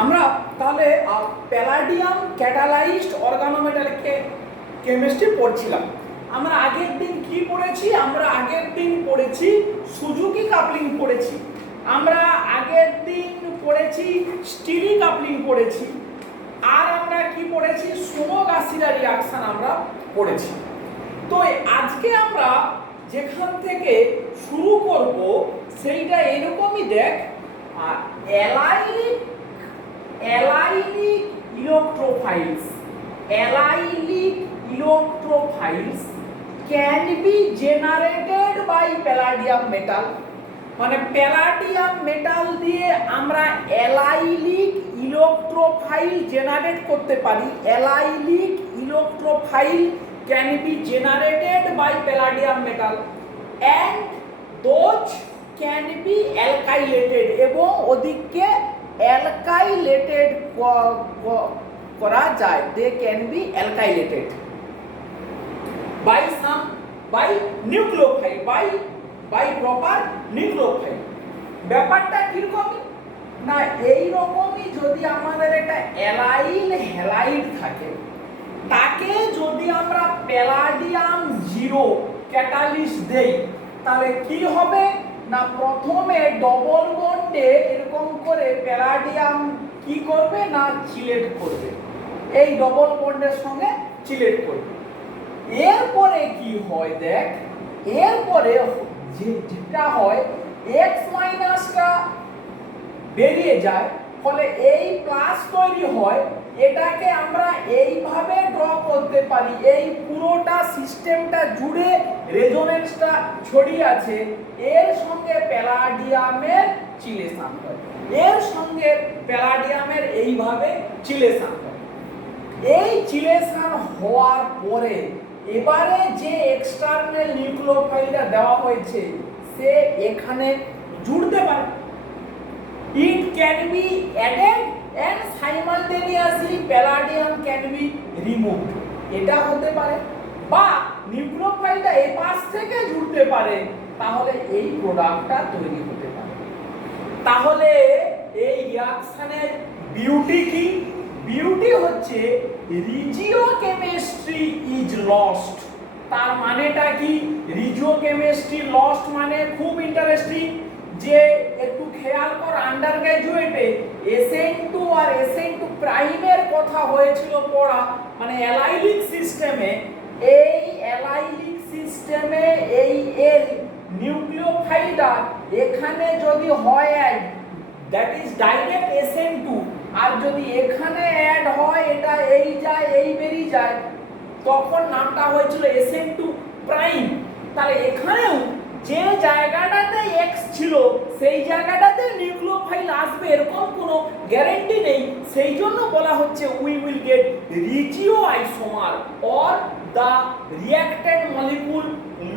আমরা তাহলে palladium catalysed organometallic chemistry পড়ছিলাম। আমরা আগের দিন কি পড়েছি? আমরা আগের দিন পড়েছি সুজুকি কাপলিং পড়েছি, আমরা আগের দিন পড়েছি স্টিরি কাপলিং পড়েছি, আর আমরা কি পড়েছি? সোনো-গাসিরা রিঅ্যাকশন আমরা পড়েছি। তো আজকে আমরা যেখান থেকে শুরু করব সেইটা এরকমই দেখ, allylic electrophiles can be generated by palladium metal। মানে প্যালাডিয়াম মেটাল দিয়ে আমরা অ্যালাইলিক ইলেকট্রোফাইল জেনারেট করতে পারি। Allylic electrophile can be generated by palladium metal and those can be alkylated, এবং ওদিককে অ্যালকাইলেটেড করা যায়। They can be alkylated by nucleophile, by proper nucleophile. ব্যাপারটা কিরকম না, এই রকমই যদি আমাদের একটা অ্যালাইল হ্যালাইড থাকে, তাকে যদি আমরা প্যালাডিয়াম জিরো ক্যাটালিস্ট দেই, তাহলে কি হবে না, প্রথমে ডবল বন্ডে এরকম করে প্যালাডিয়াম কি করবে না, চিলেট করবে, এই ডবল বন্ডের সঙ্গে চিলেট করবে। এরপরে কি হয় দেখ, এরপরে যেটা হয় এক্স মাইনাসটা বেরিয়ে যায়, ফলে এই প্লাস তৈরি হয়। এটাকে আমরা এইভাবে ড্র করতে পারি, এই পুরোটা সিস্টেমটা জুড়ে রেজোনেন্সটা ছড়িয়ে আছে, এর সঙ্গে প্যালাডিয়ামের চিলেশন হয়, এর সঙ্গে প্যালাডিয়ামের এইভাবে চিলেশন হয়। এই চিলেশন হওয়ার পরে এবারে যে এক্সটার্নাল নিউক্লিওফাইলটা দেওয়া হয়েছে সে এখানে জুড়তে পারে। It can be added and simultaneously palladium can be removed, এটা হতে পারে, বা নিউক্লিওফাইলটা এই পাশ থেকে জুড়তে পারে, তাহলে এই প্রোডাক্টটা তৈরি হতে পারে। তাহলে এই রিঅ্যাকশনের বিউটি কি? বিউটি হচ্ছে রিজিওকেমিস্ট্রি ইজ লস্ট। তার মানেটা কি? রিজিওকেমিস্ট্রি লস্ট মানে খুব ইন্টারেস্টিং, যে একটু খেয়াল কর, আন্ডার গ্র্যাজুয়েটে SN2 আর SN2 প্রাইমের কথা হয়েছিল পড়া, মানে অ্যালাইলিক সিস্টেমে, এই অ্যালাইলিক সিস্টেমে এই এর নিউক্লিওফাইলটা এখানে যদি হয় add, that is direct SN2, আর যদি এখানে অ্যাড হয়, এটা এই যায় এই বেরিয়ে যায়, তখন নামটা হয়েছিল SN2 প্রাইম। তাহলে এখানেও যে জায়গাটাতে x ছিল সেই জায়গাটাতে নিউক্লিওফাইল আসবে এরকম কোনো গ্যারান্টি নেই, সেই জন্য বলা হচ্ছে we will get regioisomer, or the reactant molecule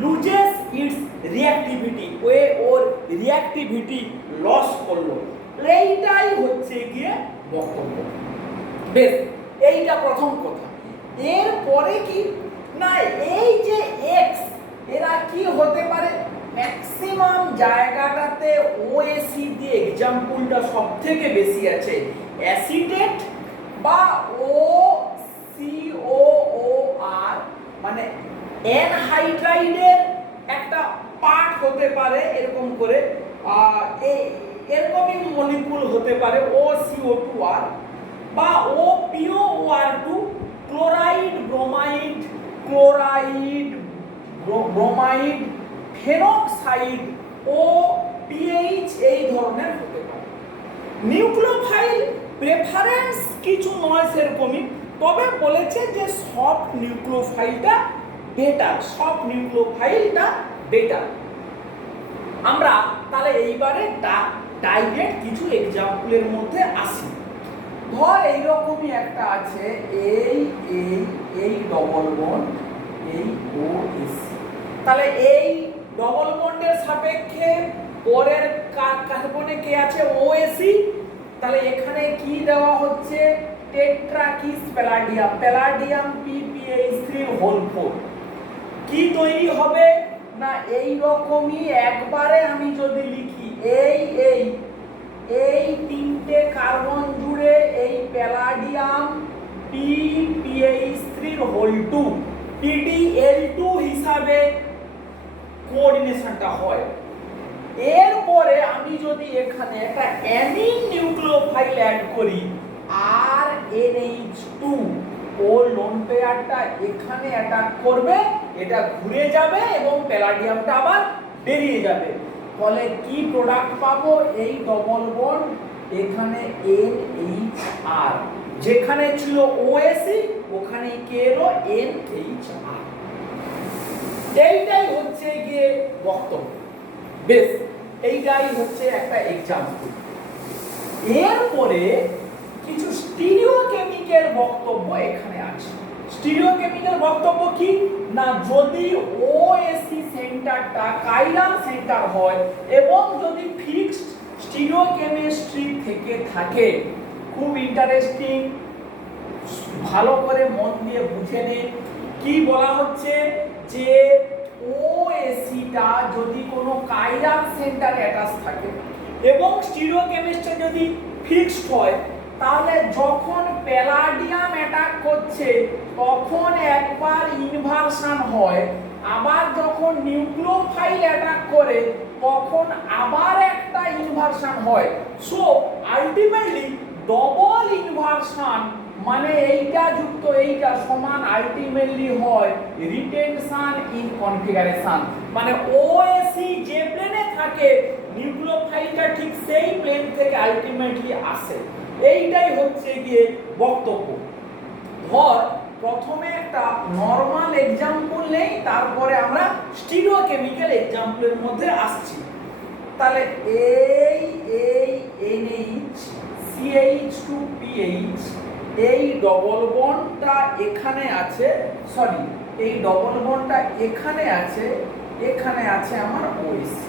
loses its reactivity, ওর রিঅ্যাক্টিভিটি লস করলো। এইটাই হচ্ছে গিয়ে বক্তব্য। বেশ, এইটা প্রথম কথা। এরপরে কি না, এই যে x, এরা কি হতে পারে, ম্যাক্সিমাম জায়গাটাতে OAC দিয়ে এক্সাম্পলটা সব থেকে বেশি আছে, অ্যাসিটেট বা OCOOR, মানে অ্যানহাইড্রাইডের একটা পার্ট হতে পারে, এরকম করে এরকমই মলিকুল হতে পারে OCO2R বা OPOR2, chloride bromide, bromide phenoxide ও PH, এই ধরনের হতে পারে। নিউক্লিওফাইল প্রেফারেন্স কিছু নয় সেরকমই, তবে বলেছে যে সফট নিউক্লিওফাইলটা বেটার, সফট নিউক্লিওফাইলটা বেটার। আমরা তাহলে এইবারে ডাইরেক্ট কিছু এক্সাম্পলের মধ্যে আসি। ধর এইরকমই একটা আছে, এই ডবল বন্ড, এই OS, তাহলে এই ডবল বন্ডের সাপেক্ষে পরের কার্বনে কে আছে, OAC, তাহলে এখানে কি দেওয়া হচ্ছে, টেট্রাকিস প্যালাডিয়াম, প্যালাডিয়াম PPH3 হোল 4। কি তৈরি হবে না, এই রকমই একবারে আমি যদি লিখি, এই তিনটে কার্বন জুড়ে হোল টু PDL2 হিসাবে কোঅর্ডিনেশনটা হয়। এরপরে আমি যদি এখানে একটা অ্যামিন নিউক্লিওফাইল অ্যাড করি RNH2, ও লোন পেয়ারটা এখানে অ্যাটাক করবে, এটা ঘুরে যাবে এবং প্যালাডিয়ামটা আবার বেরিয়ে যাবে। ফলে কি প্রোডাক্ট পাবো? এই ডবল বন্ড এখানে NHR, যেখানে ছিল OSE ওখানে কি এলো NHR। এইটাই হচ্ছে গিয়ে বক্তব্য। বেশ, এইটাই হচ্ছে একটা এক্সাম্পল। এরপরে কিছু স্টিরিওকেমিকের বক্তব্য এখানে আছে। স্টিরিওকেমিকের বক্তব্য কি না, যদি OSE সেন্টারটা কাইরাম সেন্টার হয় এবং যদি ফিক্সড স্টিরিওকেমিস্ট্রি থেকে থাকে, খুব ইন্টারেস্টিং, ভালো করে মন দিয়ে বুঝে নিন কি বলা হচ্ছে, যে OSEটা যদি কোনো কাইরাম সেন্টারে অ্যাটাচ থাকে এবং স্টিরিওকেমিস্ট্রি যদি ফিক্সড হয়, তাহলে যখন প্যালাডিয়াম অ্যাটাক করছে তখন একবার ইনভার্সন হয়, আবার যখন নিউক্লিওফাইল অ্যাটাক করে তখন আবার একটা ইনভার্সন হয়। সো আলটিমেটলি ডবল ইনভার্সন মানে এইটা যুক্ত এইটা সমান আলটিমেটলি হয় রিটেনশন ইন কনফিগারেশন। মানে OSE যে প্লেনে থাকে নিউক্লিওফাইলটা ঠিক সেই প্লেন থেকে আলটিমেটলি আসে। এইটাই হচ্ছে গিয়ে বক্তব্য। ধর প্রথমে একটা নরমাল এক্সাম্পল নেই, তারপরে আমরা স্টিরিওকেমিক্যাল এক্সাম্পলের মধ্যে আসছি। তাহলে এই NH CH2PH, এই ডবল বন্ডটা এখানে আছে, সরি এই ডবল বন্ডটা এখানে আছে, এখানে আছে আমার OSE,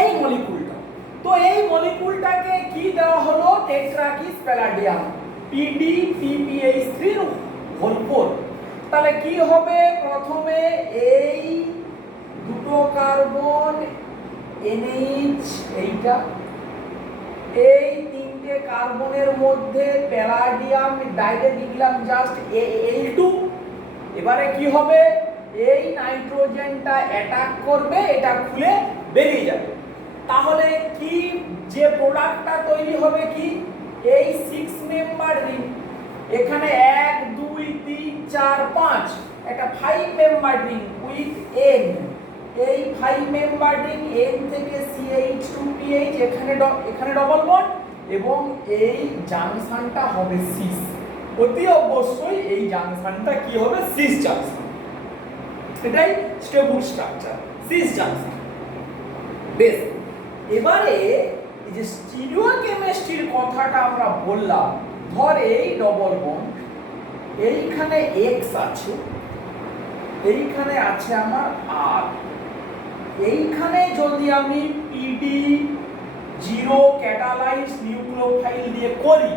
এই মলিকুলটা। তো এই মলিকুলটাকে কি দেওয়া হলো? টেট্রাকিস প্যালাডিয়াম PDPPH3 তাহলে কি হবে? প্রথমে এই দুটো কার্বন NH, এইটা এই তিনটে কার্বনের মধ্যে প্যালাডিয়াম ডাইরেক্ট লিখলাম জাস্ট Al2। এবারে কি হবে? এই নাইট্রোজেনটা অ্যাটাক করবে, এটা খুলে বেরিয়ে যাবে। তাহলে কি যে প্রোডাক্টটা তৈরি হবে কি? এই 6 মেম্বার রিং, এখানে 1 2 3 4 5, একটা 5 মেম্বার রিং উইথ N, এই 5 মেম্বার রিং N থেকে CH2PH, এখানে ডবল বন্ড এবং এই জাংশনটা হবে সিস। অতি অবশ্যই এই জাংশনটা কি হবে? Cis junction. এটাই স্টেবল স্ট্রাকচার, সিস জাংশন। বেশ, এবারে এই যে স্টিরিওকেমিস্ট্রির কথাটা আমরা বললাম, ধর এই ডবল বন্ড, এইখানে X আছে, এইখানে আছে আমার R, এইখানে যদি আমি PD0 ক্যাটালাইজ নিউক্লিওফাইল দিয়ে করি,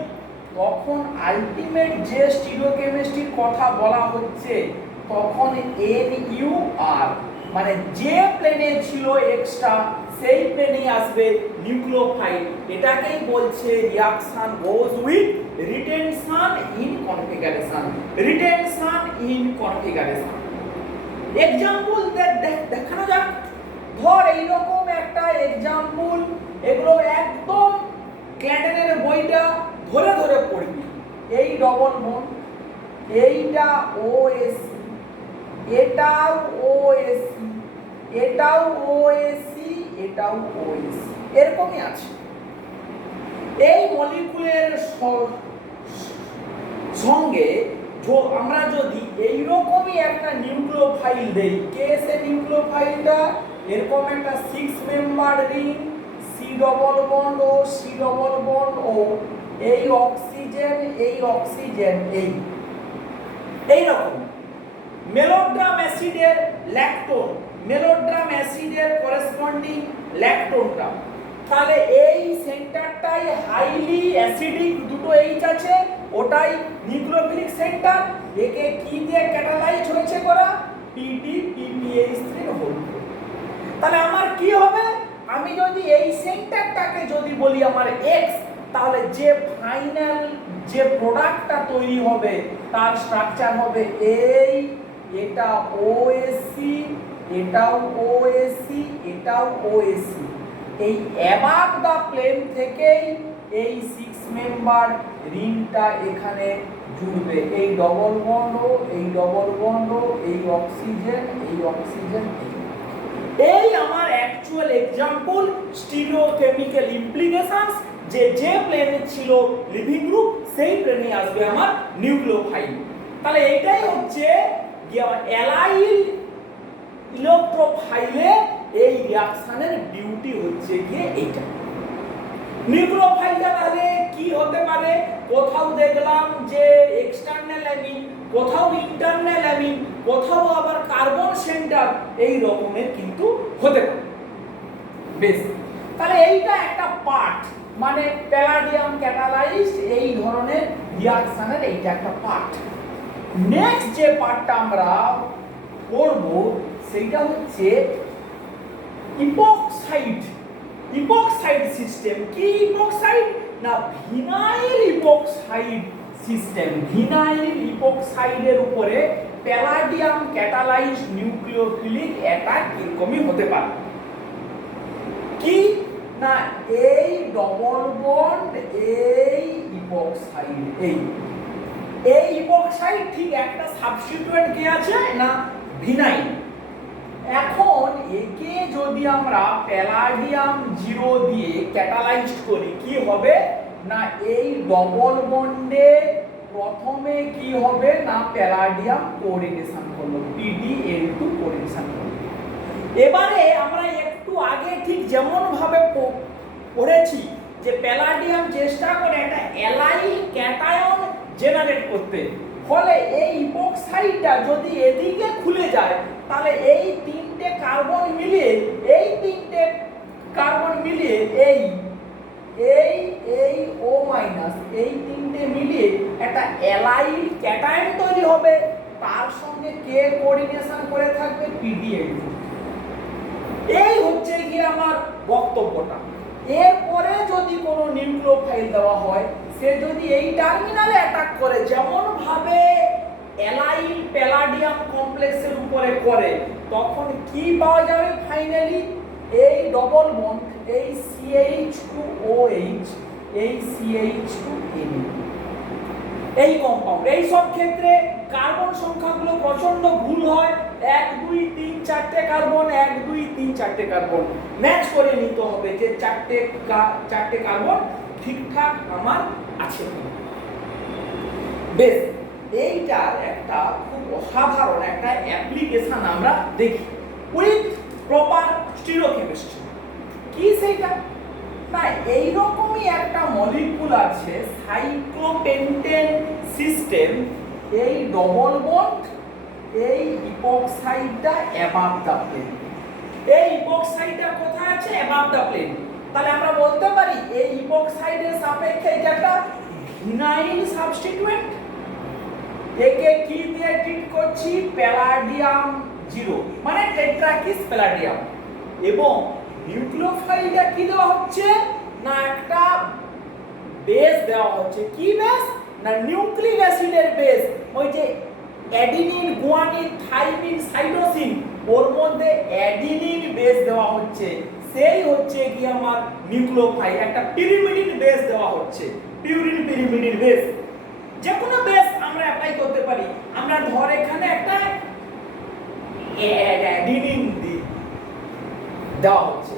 তখন আলটিমেট যে স্টিরিওকেমিস্ট্রির কথা বলা হচ্ছে তখন NUR, মানে যে প্লেনে ছিল এক্সট্রা সেই প্লেনেই আসবে নিউক্লিওফাইল। এটাকেই বলছে reaction goes with retention in configuration. Retention in configuration example দেখানো যাক। ধর এইরকম একটা এক্সাম্পল, এগুলো একদম ক্যান্ডেলের বইটা ধরে ধরে পড়বি। এই ডবল বন্ড, এইটা OSE, এটাও OSE, এটাও OSE, এটাও OSE, এরকমই আছে। এই মলিকুলের সঙ্গে আমরা যদি এইরকমই একটা নিউক্লিওফাইল দেই, কে সে নিউক্লিওফাইলটা? এরকম একটা 6 member ring, C double bond O C double bond O, এই অক্সিজেন, এই অক্সিজেন, এইরকম মেলোড্রাম অ্যাসিডের ল্যাকটোন, মেলোড্রাম অ্যাসিডের করেসপন্ডিং ল্যাকটোনটা। তাহলে এই সেন্টারটাই হাইলি অ্যাসিডিক, দুটো H আছে, ওটাই নিউক্লিওফিলিক সেন্টার। একে কি দিয়ে ক্যাটালাইজ হয়েছে করা? PDPPH3। তাহলে আমার কি হবে? আমি যদি এই সেন্টারটাকে যদি বলি আমার X, তাহলে যে ফাইনাল যে প্রোডাক্টটা তৈরি হবে তার স্ট্রাকচার হবে এই, এটা ওএসসি, এটাও ওএসসি, এটাও ওএসসি। এই অ্যাবাভ দ্য প্লেন থেকেই এই 6 মেম্বার রিংটা এখানে জুড়বে। এই ডবল বন্ড, এই ডবল বন্ড, এই অক্সিজেন, এই অক্সিজেন। এই আমার অ্যাকচুয়াল এক্সাম্পল স্টিরিওকেমিক্যাল ইমপ্লিকেশনস, যে যে প্লেনে ছিল লিভিং গ্রুপ সেই প্লেনে আসবে আমার নিউক্লিওফাইল। তাহলে এটাই হচ্ছে অ্যালাইল ইলেকট্রোফাইলে এই রিঅ্যাকশনের বিউটি হচ্ছে গিয়ে এইটা। নিউক্লিওফাইলটা তাহলে কি হতে পারে? কোথাও দেখলাম যে এক্সটার্নাল অ্যামিন, কোথাও ইন্টারনাল অ্যামিন, কোথাও আবার কার্বন সেন্টার, এই রকমের কিন্তু হতে পারে। বেশ, তাহলে এইটা একটা পার্ট, মানে প্যালাডিয়াম ক্যাটালাইজড এই ধরনের রিঅ্যাকশনের এইটা একটা পার্ট। নেক্সট যে পার্টটা আমরা পড়ব সেটা হচ্ছে ইপক্সাইড। ইপক্সাইড সিস্টেম কি? ইপক্সাইড না ভিনাইল ইপক্সাইড সিস্টেম। ভিনাইল ইপক্সাইডের উপরে প্যালাডিয়াম ক্যাটালাইজড নিউক্লিওফিলিক অ্যাটাক এরকমই হতে পারে। কি না এই ডবল বন্ড, এই ইপক্সাইড, এই ইপক্সাইড ঠিক একটা সাবস্টিটিউয়েন্ট কি আছে না ভিনাইল। এখন একে যদি আমরা প্যালাডিয়াম 0 দিয়ে ক্যাটালাইজড করি কি হবে না এই ডবল বন্ডে প্রথমে কি হবে না প্যালাডিয়াম কোরিলেশন করলো, PdL2 কোরিলেশন করলো। এবারে আমরা একটু আগে ঠিক যেমন ভাবে পড়েছি যে প্যালাডিয়াম চেষ্টা করে একটা অ্যালাইল ক্যাটায়ন জেনারেট করতে, ফলে এই ইপক্সাইডটা যদি এদিকে খুলে যায় তাহলে এই তিনটে কার্বন মিলিয়ে এই O মাইনাস এই তিনটে মিলিয়ে একটা অ্যালাইল ক্যাটায়ন তৈরি হবে, তার সঙ্গে কে কোঅর্ডিনেশন করে থাকবে PdL2। এই হচ্ছে কি আমার বক্তব্যটা। এরপরে যদি কোনো নিউক্লিওফাইল দেওয়া হয়, সে যদি এই টার্মিনালে অ্যাটাক করে যেমন ভাবে অ্যালাইল প্যালাডিয়াম কমপ্লেক্সের উপরে করে, তখন কি পাওয়া যাবে ফাইনালি? এই ডবল বন্ড, এই CH2OH, এই CH2Na, এই কম্পাউন্ড। এই সব ক্ষেত্রে কার্বন সংখ্যাগুলো প্রচন্ড ভুল হয়, 1 2 3 4টে কার্বন, 1 2 3 4টে কার্বন ম্যাচ করে নিতে হবে যে চারটে কার্বন ঠিকঠাক আমার আছে। বেশ, এইটার একটা খুব অসাধারণ একটা অ্যাপ্লিকেশন আমরা দেখি উইথ প্রপার স্টিরিওকেমিস্ট্রি। কি সেইটা না এইরকমই একটা মলিকুল আছে সাইক্লোপেন্টেন সিস্টেম, এই ডবল বন্ড, এই ইপক্সাইডটা অ্যাবাভ দ্য প্লেন। এই ইপক্সাইডটা কোথায় আছে? Above the plane. তাহলে আমরা বলতে পারি এই ইপক্সাইডের সাপেক্ষে এটা একটা ভিনাইল সাবস্টিটিউয়েন্ট। একে কি দিয়ে ট্রিট করছি? প্যালাডিয়াম 0, মানে টেট্রাকিস প্যালাডিয়াম। এবং নিউক্লিওফাইলটা কি দেওয়া হচ্ছে না একটা বেস দেওয়া হচ্ছে। কি বেস না নিউক্লিক অ্যাসিডের বেস, ওই যে অ্যাডিনিন, গুয়ানিন, থাইমিন, সাইটোসিন, ওর মধ্যে অ্যাডিনিন বেস দেওয়া হচ্ছে। সেই হচ্ছে কি আমার নিউক্লিওফাইল। একটা পিরিমিডিন বেস দেওয়া হচ্ছে, পিউরিন পিরিমিডিন বেস। যে কোনো বেস আমরা অ্যাপ্লাই করতে পারি। আমরা ধর এখানে একটা অ্যাডিনিন দেওয়া হচ্ছে,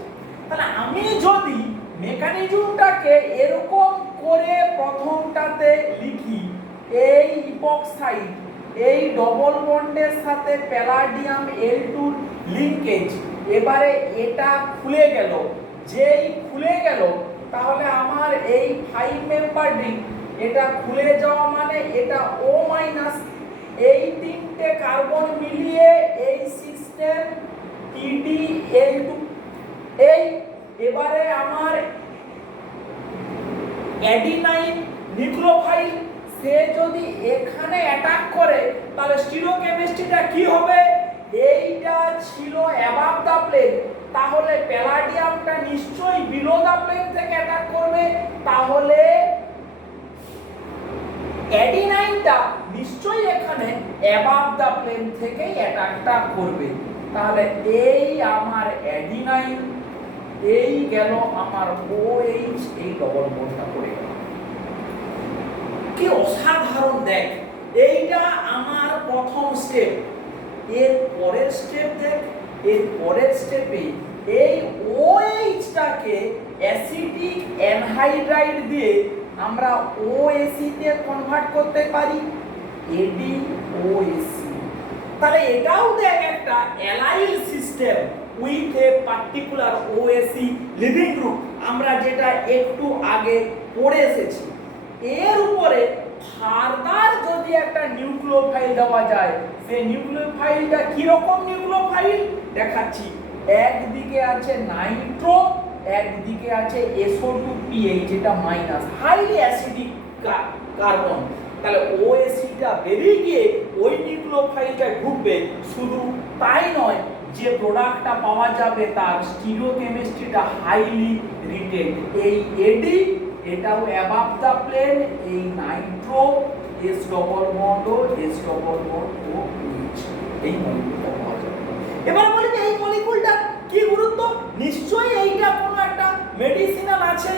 তাহলে আমি যদি মেকানিজমটাকে এরকম করে প্রথমটাতে লিখি, এই ইপক্সাইড এই ডবল বন্ডের সাথে প্যালাডিয়াম L2 লিংকেজ, এবারে এটা খুলে গেল। যেই খুলে গেল তাহলে আমার এই 5 মেম্বার রিং, এটা খুলে যাওয়া মানে এটা O মাইনাস, এই তিনটে কার্বন মিলিয়ে এই সিস্টেম PdL2। এই এবারে আমার অ্যাডিনাইন নিউক্লিওফাইল, সে যদি এখানে অ্যাটাক করে তাহলে স্টিরিওকেমিস্ট্রিটা কি হবে? এইটা ছিল অ্যাবাভ দ্য প্লেন, তাহলে প্যালাডিয়ামটা নিশ্চয়ই বিলো দা প্লেন থেকে অ্যাটাক করবে, তাহলে অ্যাডিনাইনটা নিশ্চয়ই এখানে অ্যাবাভ দা প্লেন থেকে অ্যাটাকটা করবে। তাহলে এই আমার অ্যাডিনাইন, এই গেল আমার OH, এই ডবল বন্ডটা পড়ে গেল। কি অসাধারণ দেখ, এইটা আমার প্রথম স্টেপ। এর পরের স্টেপ দেখ, এর পরের স্টেপে এই OH টাকে অ্যাসিডিক অ্যানহাইড্রাইড দিয়ে আমরা OAC তে কনভার্ট করতে পারি, AdOAC। তাহলে এটাও দেখ একটা allyl system with a particular OAC living group, আমরা যেটা একটু আগে পড়ে এসেছি। এর উপরে ফার্দার যদি একটা নিউক্লিওফাইল দেওয়া যায়, সেই নিউক্লিওফাইলটা কি রকম নিউক্লিওফাইল দেখাচ্ছি। একদিকে আছে নাইট্রো, একদিকে আছে SO2PH, যেটা মাইনাস, হাইলি অ্যাসিডিক কার্বন। তাহলে OACটা বেরিয়ে গিয়ে ওই নিউক্লিওফাইলটায় ঢুকবে। শুধু তাই নয়, যে প্রোডাক্টটা পাওয়া যাবে তার স্টিরিওকেমিস্ট্রিটা হাইলি রিটেড। এই AD এটাও অ্যাবাভ দা প্লেন, এই নাইট্রো S ডবল বন্ড ও S ডবল বন্ড ও OH, এই মলিকিউলটা পাওয়া যাবে। এবার বলি যে এই মলিকিউলটা কি গুরুত্ব? নিশ্চয়ই এইটা কোনো একটা মেডিসিনাল আছে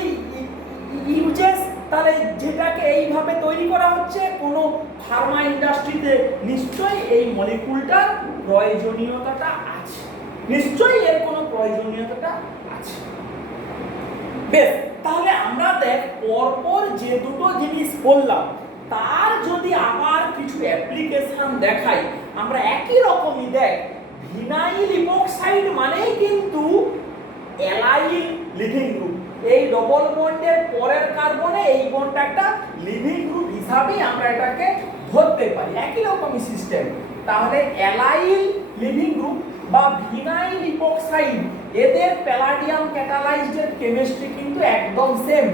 ইউজেস, তাহলে যেটাকে এইভাবে তৈরি করা হচ্ছে কোনো ফার্মা ইন্ডাস্ট্রিতে, নিশ্চয়ই এই মলিকিউলটার প্রয়োজনীয়তাটা আছে, নিশ্চয়ই এর কোনো প্রয়োজনীয়তাটা আছে। বেশ, তাহলে আমরা দেখ পরপর যে দুটো জিনিস বললাম তার যদি আবার কিছু অ্যাপ্লিকেশন দেখাই, আমরা একই রকমই দেখ, ভিনাইল ইপক্সাইড মানেই কিন্তু অ্যালাইল লিভিং গ্রুপ। এই ডবল বন্ডের পরের কার্বনে এই বন্ডটা একটা লিভিং গ্রুপ হিসাবে আমরা এটাকে ধরতে পারি, একই রকমই সিস্টেম। তাহলে অ্যালাইল লিভিং গ্রুপ বা ভিনাইল ইপক্সাইড, এদের প্যালাডিয়াম ক্যাটালাইজড কেমিস্ট্রি কিন্তু একদম সেম,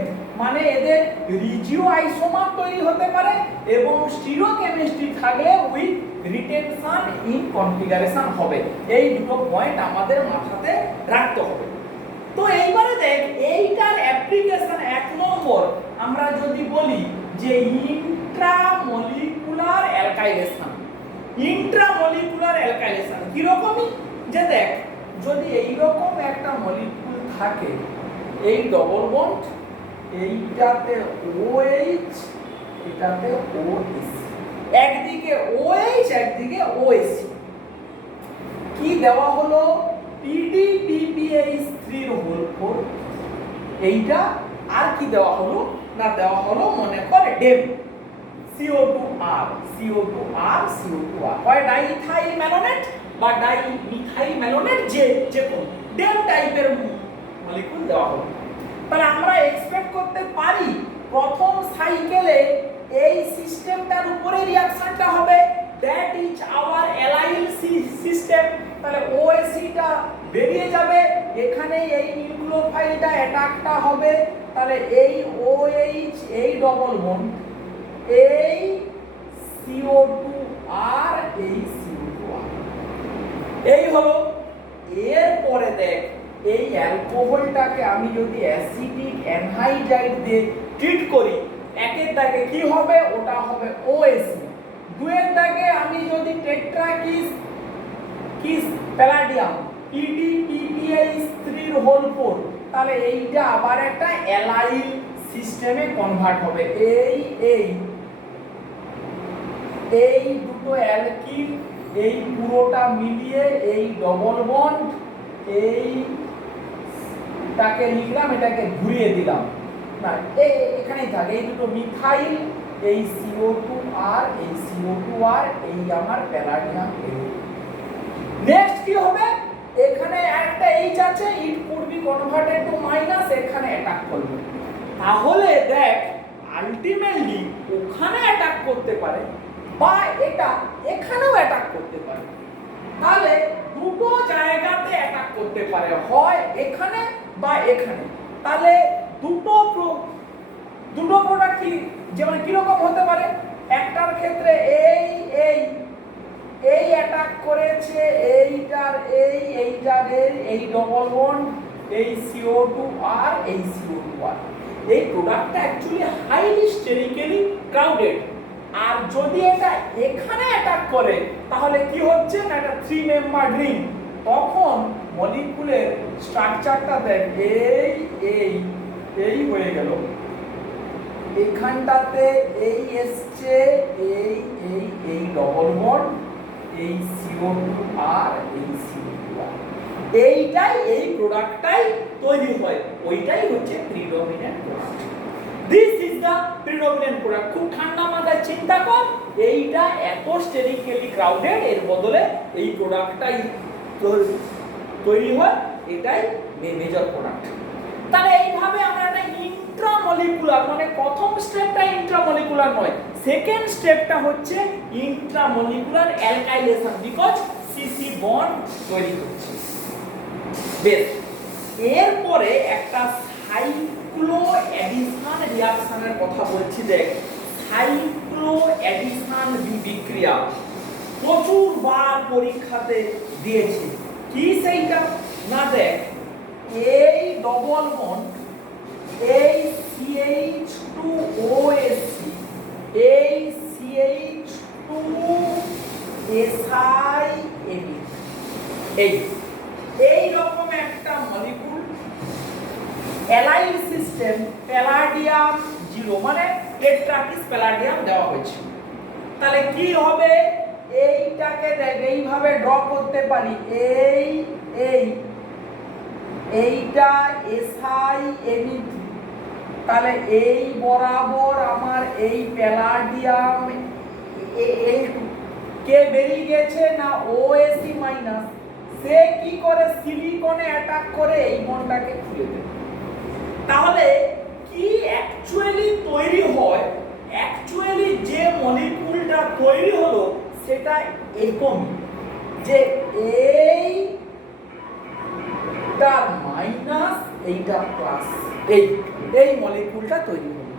মানে এদের রিজিও আইসোমার তৈরি হতে পারে এবং স্টিরিওকেমিস্ট্রি থাকলে উইথ রিটেনশন ইন কনফিগারেশন হবে। এই দুটো পয়েন্ট আমাদের মাথাতে রাখতে হবে। তো এইবারে দেখ এইটার অ্যাপ্লিকেশন 1 নম্বর আমরা যদি বলি যে ইন্ট্রামলিকুলার অ্যালকাইলেশন। ইন্ট্রামলিকুলার অ্যালকাইলেশন কি রকমই, যে দেখ যদি এই রকম একটা মলিকিউল থাকে, এই ডবল বন্ড, এইটাতে OH, এটাতে OS, একদিকে OH একদিকে OAC, কি দেওয়া হলো PDPPH3 হোল 4, এইটা আর কি দেওয়া হলো না, দেওয়া হলো মনে করে ডেম CO2R, CO2R, CO2R, হয় ডাইইথাইল ম্যালোনেট বা ডাইমিথাইল ম্যালোনেট, যে কোন ডেম টাইপের মলিকিউল দেওয়া হলো। তাহলে আমরা এক্সপেক্ট করতে পারি প্রথম সাইকেলে এই সিস্টেমটার উপরে রিঅ্যাকশনটা হবে, that is our allyl system. তাহলে OACটা বেরিয়ে যাবে, এখানে এই নিউক্লিওফাইলটা অ্যাটাকটা হবে। তাহলে এই OH, এই ডবল বন্ড, এই CO2R, এই CO2R, এই হলো। এরপরে দেখ এই অ্যালকোহলটাকে আমি যদি অ্যাসিডিক অ্যানহাইড্রাইড দিয়ে ট্রিট করি, একের দাগে কি হবে, ওটা হবে OAC। দুয়ের দাগে আমি যদি টেট্রাকিস প্যালাডিয়াম PDPPH3 হোল 4, তাহলে এইটা আবার একটা অ্যালাইল সিস্টেমে কনভার্ট হবে। এই দুটো অ্যালকিন, এই পুরোটা মিলিয়ে এই ডবল বন্ড, এইটাকে লিখলাম, এটাকে ঘুরিয়ে দিলাম না, এখানেই থাকে, এই দুটো মিথাইল, এই CO2R, এই CO2R, এই আমার প্যালাডিয়াম। নেক্সট কি হবে, এখানে একটা H আছে, it could be converted to minus, এখানে অ্যাটাক করবে। তাহলে দেখ আলটিমেটলি ওখানে অ্যাটাক করতে পারে বা এটা এখানেও অ্যাটাক করতে পারে। তাহলে দুটো জায়গাতে অ্যাটাক করতে পারে, হয় এখানে বা এখানে। তাহলে দুটো প্রোডাক্ট কি, যেমন কিরকম হতে পারে, একটার ক্ষেত্রে এই এই অ্যাটাক করেছে এইটার এই ডবল বন্ড, এই CO2 আর এই CO2 আর এই প্রোডাক্টটা অ্যাকচুয়ালি হাইলি স্টেরিক্যালি ক্রাউডেড। আর যদি এটা এখানে অ্যাটাক করে তাহলে কি হচ্ছে না, এটা 3 মেম্বার রিং। তখন মলিকুলের স্ট্রাকচারটা দেখ এই হয়ে গেল, এখানটাতে এই এসছে এই ডবল বন্ড, এই CO2 আর এই CO2 আর এইটাই এই প্রোডাক্টটাই তৈরি হয়, ওইটাই হচ্ছে predominant product. This is the predominant product. খুব ঠান্ডা মাথায় চিন্তা কর, এইটা এত স্টেরিক্যালি ক্রাউডেড, এর বদলে এই প্রোডাক্টটাই তৈরি হয়, এটাই মেজর প্রোডাক্ট। তাহলে এইভাবে আমরা একটা ইন্ট্রামলিকুলার, মানে প্রথম স্টেপটা ইন্ট্রামলিকুলার নয়, সেকেন্ড স্টেপটা হচ্ছে intramolecular alkylation, because CC bond তৈরি হচ্ছে। বেশ, এরপরে একটা সাইক্লো অ্যাডিশন রিঅ্যাকশনের কথা বলছি। দেখ, সাইক্লো অ্যাডিশন বিক্রিয়া প্রচুর বার পরীক্ষাতে দিয়েছে। কি সেইটা না, দেখ এই ডবল বন্ড, এই CH2OSC, এই CH2SiNe, এই রকম একটা মলিকুল অ্যালাইল সিস্টেম, প্যালাডিয়াম 0, মানে টেট্রাকিস প্যালাডিয়াম দেওয়া হয়েছে। তাহলে কি হবে, এইটাকে দেখ এইভাবে ড্র করতে পারি, এইটা SiNe, তাহলে এই বরাবর আমার এই প্যালাডিয়াম কে বেরিয়ে গেছে না OSC মাইনাস, সে কি করে সিলিকনে অ্যাটাক করে এই বন্ডটাকে খুলে দেয়। তাহলে কি অ্যাকচুয়ালি তৈরি হয়, অ্যাকচুয়ালি যে মলিকুলটা তৈরি হলো সেটা এরকম, যে এইটা মাইনাস এইটা প্লাস, এই মলিকুলটা তৈরি হলো।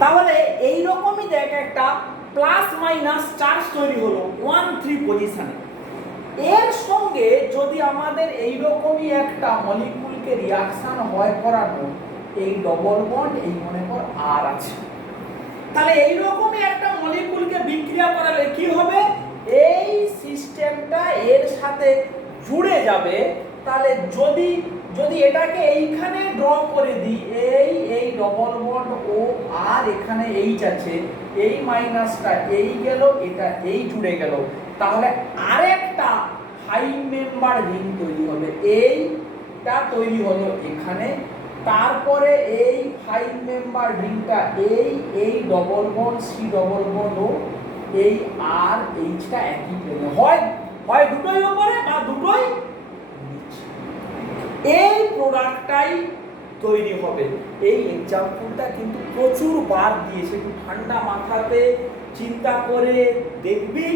তাহলে এই রকমই দেখ একটা প্লাস মাইনাস চার্জ তৈরি হলো 1-3 পজিশনে। এর সঙ্গে যদি আমাদের এই রকমই একটা মলিকুলকে রিঅ্যাকশন হয় করানো, এই ডবল বন্ড এই মনে কর আর আছে, তাহলে এই রকমই একটা মলিকুলকে বিক্রিয়া করালে কি হবে, এই সিস্টেমটা এর সাথে জুড়ে যাবে। তাহলে যদি এটাকে এইখানে ড্র করে দিই, এই ডবল বন্ড ও আর এখানে এইচ আছে, এই মাইনাসটা এই গেল, এটা এই জুড়ে গেল, তাহলে আরেকটা 5 মেম্বার রিং তৈরি হবে। এইটা তৈরি হলো এখানে, তারপরে এই 5 মেম্বার রিংটা এই double bond C double bond O এই আর এইচটা একই প্লেনে, হয় দুটোই উপরে বা দুটোই নিচে, এই প্রোডাক্টটাই তৈরি হবে। এই এক্সাম্পলটা কিন্তু প্রচুর বার দিয়েছে, একটু ঠান্ডা মাথাতে চিন্তা করে দেখবি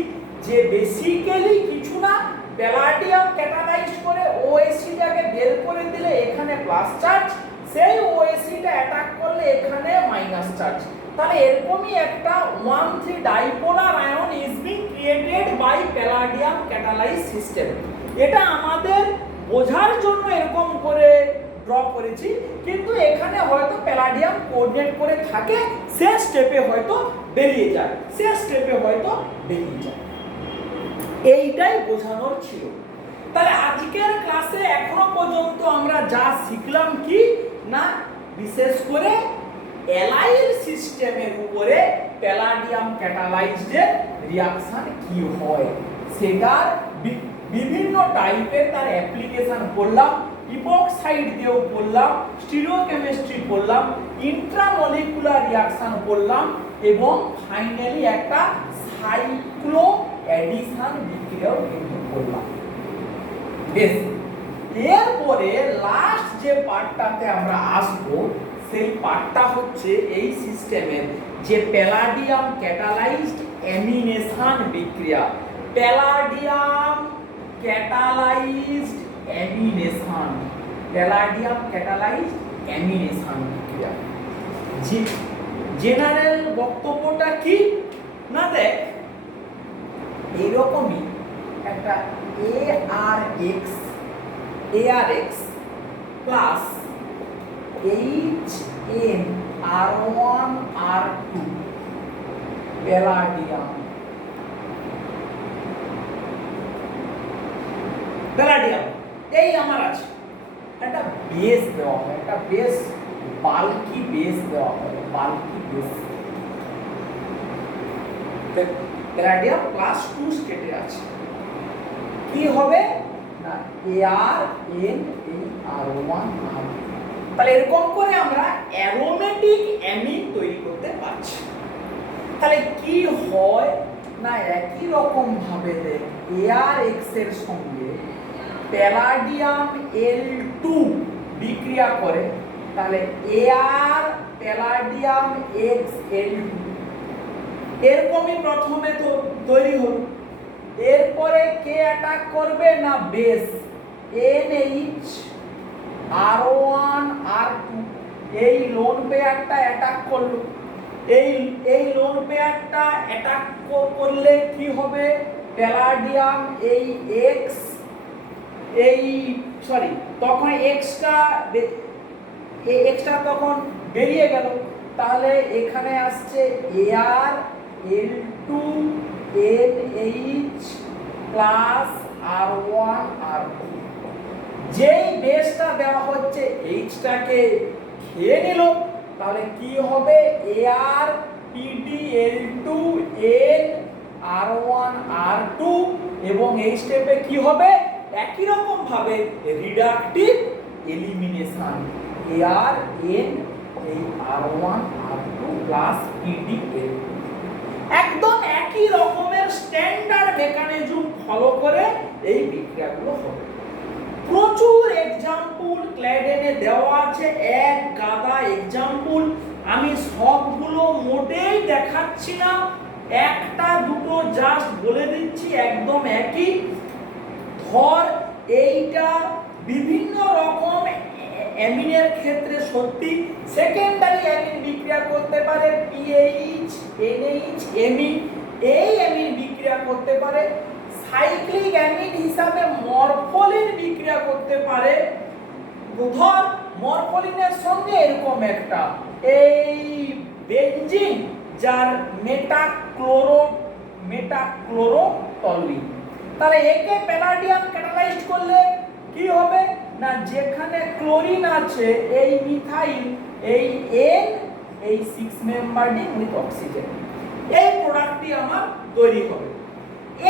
যে বেসিক্যালি কিছু না, প্যালাডিয়াম ক্যাটালাইজ করে OSCটাকে বের করে দিলে এখানে প্লাস চার্জ, সেই OSCটা অ্যাটাক করলে এখানে মাইনাস চার্জ। তাহলে এরকমই একটা 1,3 dipolar ion is being created by palladium catalyse system. এটা আমাদের বোঝার জন্য এরকম করে ড্র করেছি, কিন্তু এখানে হয়তো প্যালাডিয়াম কোঅর্ডিনেট করে থাকে, শেষ স্টেপে হয়তো বেরিয়ে যায়, এইটাই বোঝানোর ছিল। তাহলে আজকের ক্লাসে এখনো পর্যন্ত আমরা যা শিখলাম কি না, বিশেষ করে অ্যালাইল সিস্টেমের উপরে প্যালাডিয়াম ক্যাটালাইজডের রিঅ্যাকশন কি হয়, সেটার বিভিন্ন টাইপের তার অ্যাপ্লিকেশন করলাম, ইপক্সাইড দিয়েও করলাম, স্টিরিওকেমিস্ট্রি করলাম, ইন্ট্রামলিকুলার রিঅ্যাকশন করলাম, এবং ফাইনালি একটা সাইক্লো অ্যাডিশন বিক্রিয়াও কিন্তু করলাম। বেশ, এরপরে লাস্ট যে পার্টটাতে আমরা আসবো, সেই পার্টটা হচ্ছে এই সিস্টেমের যে প্যালাডিয়াম ক্যাটালাইজড অ্যামিনেশন বিক্রিয়া, প্যালাডিয়াম ক্যাটালাইজড অ্যামিনেশন বিক্রিয়া। জেনারেল বক্তব্যটা কি না, দেখ এইরকমই একটা ARX প্লাস HNR1R2 প্যালাডিয়াম এই আমার আছে একটা বেস দেওয়া হয়, একটা বেস বাল্কি বেস দেওয়া হয়, বাল্কি বেস প্যালাডিয়াম প্লাস 2 স্টেটে আছে। কি হবে না ARNR1R, তাহলে এরকম করে আমরা অ্যারোমেটিক অ্যামিন তৈরি করতে পারছি। তাহলে কি হয় না একই রকম ভাবে ARX এর সঙ্গে প্যালাডিয়াম L2 বিক্রিয়া করে, তাহলে AR প্যালাডিয়াম XL2 এরকমই প্রথমে তো তৈরি হলো। এরপরে কে অ্যাটাক করবে না বেস NHR1R2, এই লোন পেয়ারটা অ্যাটাক করলো। এই লোন পেয়ারটা অ্যাটাক করলে কি হবে প্যালাডিয়াম এই X তখন এক্সটা তখন বেরিয়ে গেল, তাহলে এখানে আসছে ArL2 NH প্লাস R1R2। যেই বেসটা দেওয়া হচ্ছে এইচটাকে খেয়ে নিল, তাহলে কি হবে ArPdL2 NR1R2, এবং এই স্টেপে কি হবে একই রকম ভাবে reductive elimination ArNR1R2 plus PdL2, একদম একই রকমের স্ট্যান্ডার্ড মেকানিজম ফলো করে এই বিক্রিয়াগুলো হবে। প্রচুর এক্সাম্পল ক্ল্যাডেনে দেওয়া আছে, এক গাদা এক্সাম্পল, আমি সবগুলো মোটেই দেখাচ্ছি না, একটা দুটো জাস্ট বলে দিচ্ছি, একদম একই। ধর এইটা বিভিন্ন রকম অ্যামিনের ক্ষেত্রে সত্যি সেকেন্ডারি অ্যামিন বিক্রিয়া করতে পারে, PH NH অ্যামিন, এই অ্যামিন বিক্রিয়া করতে পারে, সাইক্লিক অ্যামিন হিসাবে মরফোলিন বিক্রিয়া করতে পারে। ধর মরফোলিনের সঙ্গে এরকম একটা এই বেনজিন যার মেটাক্লোরোটলুইন, তাহলে একে প্যালাডিয়াম ক্যাটালাইজড করলে কি হবে না যেখানে ক্লোরিন আছে এই মিথাইল এই N এই 6 মেম্বারড উইথ অক্সিজেন, এই প্রোডাক্টটি আমার তৈরি হবে।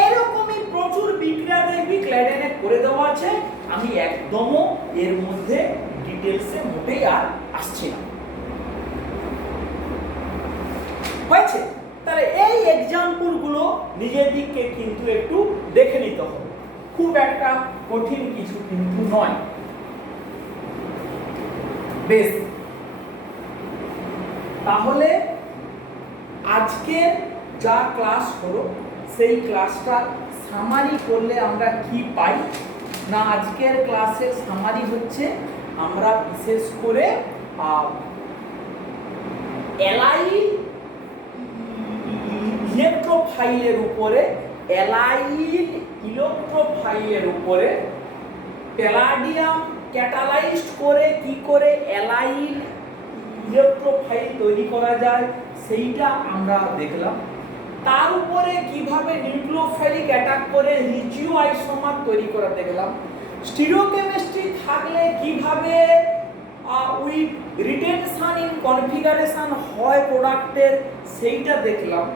এরকমই প্রচুর বিক্রিয়া দেখবি ক্ল্যাডেনে করে দেওয়া আছে, আমি একদমও এর মধ্যে ডিটেইলসে মোটেই আর আসছি না। হয়েছে? তাহলে এই এক্সাম্পল গুলো নিজের দিকে কিন্তু একটু দেখে নিতে হবে, খুব একটা কঠিন কিছু কিন্তু নয়। বেশ, তাহলে আজকে যা ক্লাস হলো সেই ক্লাসটা সামারি করলে আমরা কি পাই না, আজকের ক্লাসের সামারি হচ্ছে আমরা বিশেষ করে অ্যালাইল ইলেকট্রোফাইলের উপরে, অ্যালাইল ইলেকট্রোফাইলের উপরে প্যালাডিয়াম ক্যাটালাইজড করে কি করে অ্যালাইল ইলেকট্রোফাইল তৈরি করা যায় সেইটা আমরা দেখলাম। তার উপরে কিভাবে নিউক্লিওফিলিক অ্যাটাক করে রিজিও আইসোমার তৈরি করা দেখলাম। স্টিরিওকেমিস্ট্রি থাকলে কিভাবে উইথ রিটেনশন ইন কনফিগারেশন হয় প্রোডাক্টের সেইটা দেখলাম।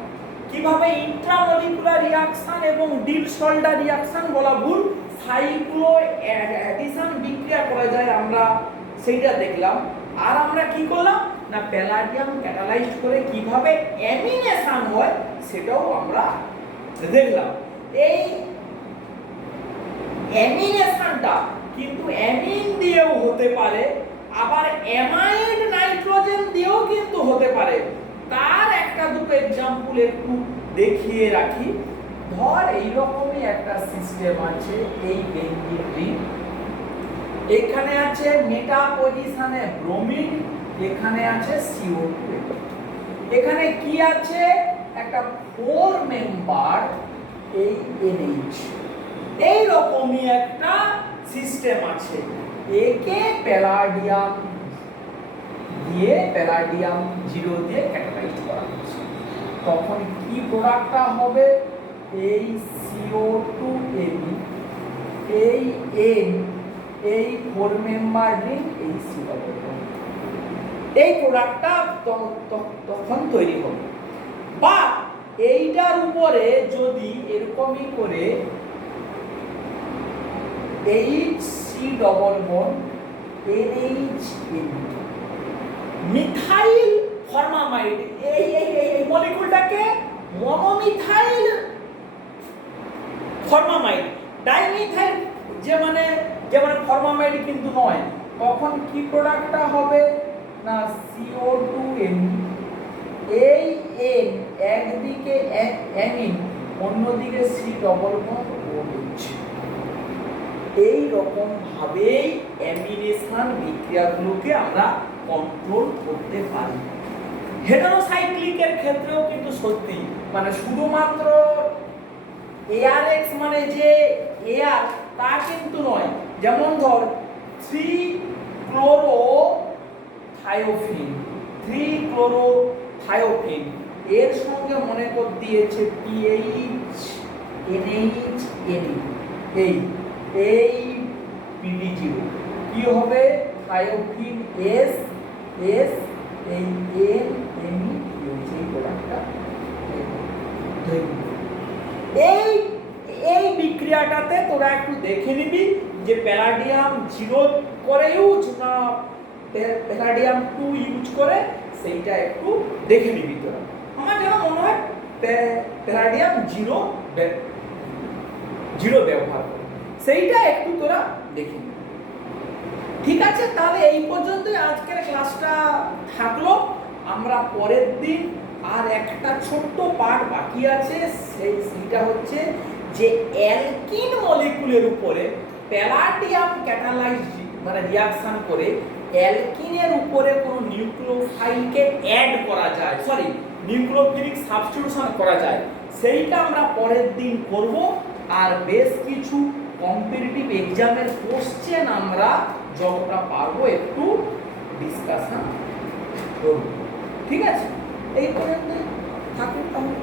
কিভাবে ইন্ট্রামলিকুলার রিঅ্যাকশন এবং ডিলশোল্ডার রিঅ্যাকশন বলা ভুল, সাইক্লো অ্যাডিশন বিক্রিয়া করা যায় আমরা সেইটা দেখলাম। আর আমরা কি করলাম না প্যালাডিয়াম ক্যাটালাইজড করে কিভাবে অ্যামিনেশন হয় সেটাও আমরা দেখলাম। এই অ্যামিনেশনটা কিন্তু অ্যামিন দিয়েও হতে পারে, আবার অ্যামাইড নাইট্রোজেন দিয়েও কিন্তু হতে পারে। তার একটা দুটো এক্সাম্পল একটু দেখিয়ে রাখি। ধর এইরকমই একটা সিস্টেম আছে, এই বেঞ্জিন রিং, এখানে আছে মেটা পজিশনে ব্রোমিন, এখানে আছে CO2, এখানে কি আছে একটা 4 মেম্বার এই NH এই রকমই একটা সিস্টেম আছে। একে প্যালাডিয়াম দিয়ে প্যালাডিয়াম 0 দিয়ে ক্যাটালাইজ করা হচ্ছে, তখন কি প্রোডাক্টটা হবে? এই CO2Ab এই N এই 4 মেম্বার রিং এই C ডবল বন্ড, এই প্রোডাক্টটা তখন তৈরি হবে। বা এইটার উপরে যদি এরকমই করে HC double bond NHN methyl formamide, এই মলিকুলটাকে মনোমিথাইল ফরমামাইড, ডাইমিথাইল যে মানে ফরমামাইড কিন্তু নয়, তখন কি প্রোডাক্টটা হবে না CO2N এই N একদিকে অ্যামিন অন্যদিকে C ডবল বন্ড OH। এই রকম ভাবেই অ্যামিনেশন বিক্রিয়াগুলোকে আমরা কন্ট্রোল করতে পারি। হেটারোসাইক্লিকের ক্ষেত্রেও কিন্তু সত্যি, মানে শুধুমাত্র ARX মানে যে এয়ার তা কিন্তু নয়। যেমন ধর 3-ক্লোরোথায়োফিন এর সঙ্গে মনে কর দিয়েছে PH NH NE এই PD0 কি হবে? থায়োফিন S এই N NE এই প্রোডাক্টটা। এই বিক্রিয়াটাতে তোরা একটু দেখে নিবি যে প্যালাডিয়াম 0 করে ইউজ না প্যালাডিয়াম 2 ইউজ করে, সেইটা একটু দেখে নিবি তোরা। আমার যেন মনে হয় প্যালাডিয়াম 0 ব্যবহার করে, সেইটা একটু তোরা দেখে নিবি। ঠিক আছে, তাহলে এই পর্যন্তই আজকের ক্লাসটা থাকলো। আমরা পরের দিন আর একটা ছোট্ট পার্ট বাকি আছে, সেইটা হচ্ছে যে অ্যালকিন মলিকুলের উপরে প্যালাডিয়াম ক্যাটালাইজ মানে রিঅ্যাকশন করে অ্যালকিনের উপরে কোনো নিউক্লিওফাইলকে অ্যাড করা যায়, নিউক্লিওফিলিক সাবস্টিটিউশন করা যায়, সেইটা আমরা পরের দিন করব। আর বেশ কিছু কম্পিটিটিভ এক্সামের কোশ্চেন আমরা যতটা পারবো একটু ডিসকাশন করব। ঠিক আছে, এই পর্যন্ত থাকুন তাহলে।